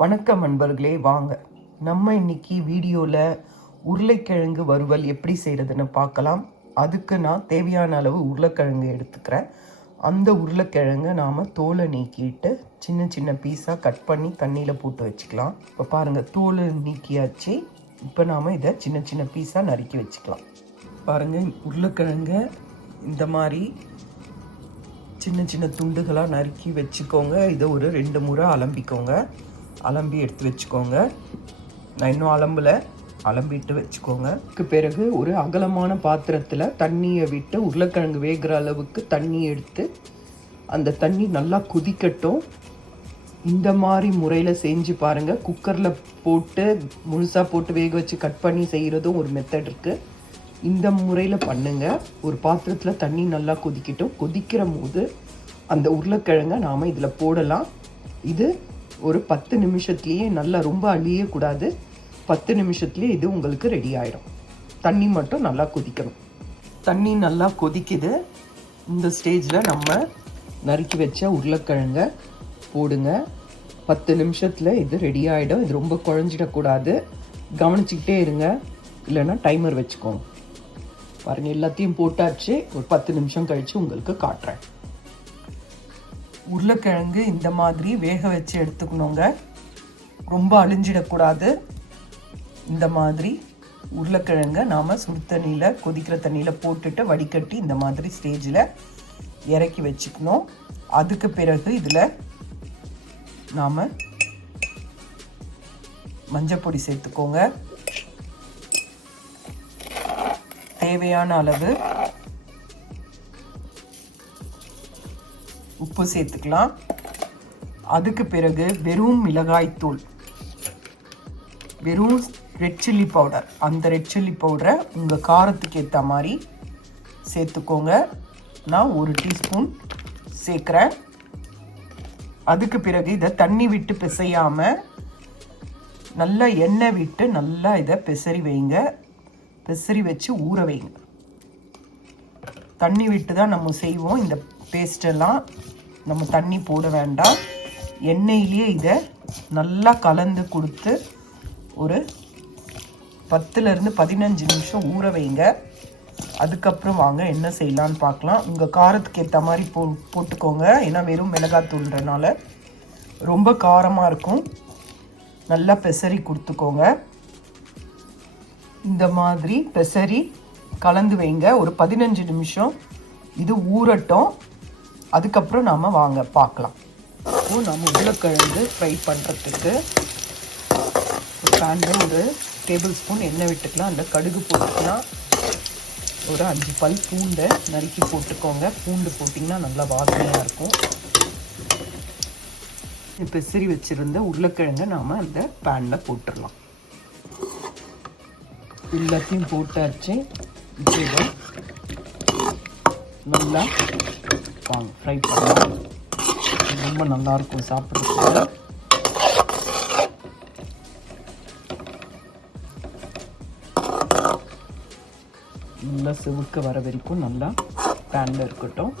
வணக்கம் நண்பர்களே, வாங்க நம்ம இன்னைக்கு வீடியோவில் உருளைக்கிழங்கு வறுவல் எப்படி செய்கிறதுன்னு பார்க்கலாம். அதுக்கு நான் தேவையான அளவு உருளைக்கிழங்கு எடுத்துக்கிறேன். அந்த உருளைக்கிழங்கை நாம் தோலை நீக்கிட்டு சின்ன சின்ன பீஸாக கட் பண்ணி தண்ணியில் போட்டு வச்சுக்கலாம். இப்போ பாருங்கள், தோலை நீக்கியாச்சு. இப்போ நாம் இதை சின்ன சின்ன பீஸாக நறுக்கி வச்சுக்கலாம். பாருங்கள், உருளைக்கிழங்கை இந்த மாதிரி சின்ன சின்ன துண்டுகளாக நறுக்கி வச்சுக்கோங்க. இதை ஒரு 2 முறை அலம்பிக்கோங்க. அலம்பி எடுத்து வச்சுக்கோங்க. நான் இன்னும் அலம்பிட்டு வச்சுக்கோங்க. அதுக்கு பிறகு ஒரு அகலமான பாத்திரத்தில் தண்ணியை விட்டு உருளைக்கிழங்கு வேகிற அளவுக்கு தண்ணி எடுத்து அந்த தண்ணி நல்லா கொதிக்கட்டும். இந்த மாதிரி முறையில் செஞ்சு பாருங்கள். குக்கரில் போட்டு முழுசாக போட்டு வேக வச்சு கட் பண்ணி செய்கிறதும் ஒரு மெத்தட் இருக்குது. இந்த முறையில் பண்ணுங்கள். ஒரு பாத்திரத்தில் தண்ணி நல்லா கொதிக்கட்டும். கொதிக்கிற போது அந்த உருளைக்கிழங்கை நாம் இதில் போடலாம். இது ஒரு 10 நிமிஷத்துலேயே நல்லா, ரொம்ப அழியக்கூடாது, 10 நிமிஷத்துலேயே இது உங்களுக்கு ரெடி ஆகிடும். தண்ணி மட்டும் நல்லா கொதிக்கணும். தண்ணி நல்லா கொதிக்குது. இந்த ஸ்டேஜில் நம்ம நறுக்கி வச்ச உருளைக்கிழங்கை போடுங்க. 10 நிமிஷத்தில் இது ரெடி ஆகிடும். இது ரொம்ப குழஞ்சிடக்கூடாது. கவனிச்சிக்கிட்டே இருங்க, இல்லைன்னா டைமர் வச்சுக்கோங்க. பாருங்கள், எல்லாத்தையும் போட்டாச்சு. ஒரு 10 நிமிஷம் கழித்து உங்களுக்கு காட்டுறேன். உருளைக்கிழங்கு இந்த மாதிரி வேக வச்சு எடுத்துக்கணுங்க. ரொம்ப அழிஞ்சிடக்கூடாது. இந்த மாதிரி உருளைக்கிழங்கை நாம் சுடு தண்ணியில், கொதிக்கிற தண்ணியில் போட்டுட்டு வடிகட்டி இந்த மாதிரி ஸ்டேஜில் இறக்கி வச்சுக்கணும். அதுக்கு பிறகு இதில் நாம் மஞ்சப்பொடி சேர்த்துக்கோங்க. தேவையான அளவு உப்பு சேர்த்துக்கலாம். அதுக்கு பிறகு வெறும் மிளகாய்த்தூள், வெறும் ரெட் சில்லி பவுடர், அந்த ரெட் சில்லி பவுடரை உங்கள் காரத்துக்கு ஏற்ற மாதிரி சேர்த்துக்கோங்க. நான் 1 டீஸ்பூன் சேர்க்குறேன். அதுக்கு பிறகு இதை தண்ணி விட்டு பிசையாமல் நல்லா எண்ணெய் விட்டு நல்லா இதை பிசறி வைங்க. பிசறி வச்சு ஊற வைங்க. தண்ணி விட்டு தான் நம்ம செய்வோம். இந்த பேஸ்டெல்லாம் நம்ம தண்ணி போட வேண்டாம். எண்ணெயிலேயே இதை நல்லா கலந்து கொடுத்து ஒரு 10லேருந்து 15 நிமிஷம் ஊற வைங்க. அதுக்கப்புறம் வாங்க என்ன செய்யலான்னு பார்க்கலாம். உங்கள் காரத்துக்கு ஏற்ற மாதிரி போட்டுக்கோங்க. ஏன்னா வெறும் மிளகாத்தூள்ன்றனால ரொம்ப காரமாக இருக்கும். நல்லா பெசரி கொடுத்துக்கோங்க. இந்த மாதிரி பெசரி கலந்து வைங்க. ஒரு 15 நிமிஷம் இது ஊறட்டும். அதுக்கப்புறம் நாம் வாங்க பார்க்கலாம். இப்போ நம்ம உருளைக்கிழங்கு ஃப்ரை பண்ணுறதுக்கு பேனில் ஒரு டேபிள் ஸ்பூன் எண்ணெய் விட்டுக்கலாம். அந்த கடுகு போட்டுக்கலாம். ஒரு 5 பல் பூண்டை நறுக்கி போட்டுக்கோங்க. பூண்டு போட்டிங்கன்னா நல்லா வாசனையாக இருக்கும். பெசரி வச்சுருந்த உருளைக்கிழங்கை நாம் அந்த பேனில் போட்டுடலாம். எல்லாத்தையும் போட்டாச்சு. இப்போ நல்லா வாங்க ஃப்ரை பண்ணலாம். ரொம்ப நல்லாயிருக்கும் சாப்பிட்றதுக்கு. நல்லா செவுக்க வர வரைக்கும் நல்லா பேனில் இருக்கட்டும்.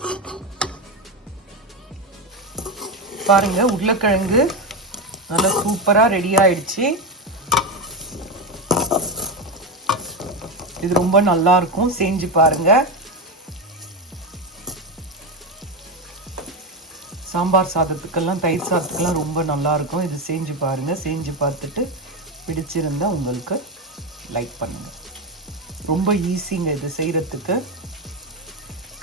பாருங்கள், உருளைக்கிழங்கு நல்லா சூப்பராக ரெடி ஆயிடுச்சு. இது ரொம்ப நல்லா இருக்கும். செஞ்சு பாருங்க. சாம்பார் சாதத்துக்கெல்லாம், தயிர் சாதத்துக்கெல்லாம் ரொம்ப நல்லா இருக்கும். இது செஞ்சு பாருங்க. செஞ்சு பார்த்துட்டு பிடிச்சிருந்தா உங்களுக்கு லைக் பண்ணுங்க. ரொம்ப ஈஸிங்க இது செய்யறதுக்கு.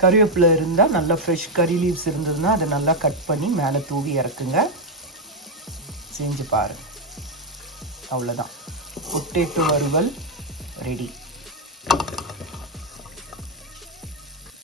கறிவேப்பிலை இருந்தால், நல்லா ஃப்ரெஷ் கறி லீவ்ஸ் இருந்ததுன்னா அதை நல்லா கட் பண்ணி மேலே தூவி இறக்குங்க. செஞ்சு பாருங்க. அவ்வளோதான், பொட்டேட்டோ வறுவல் ரெடி.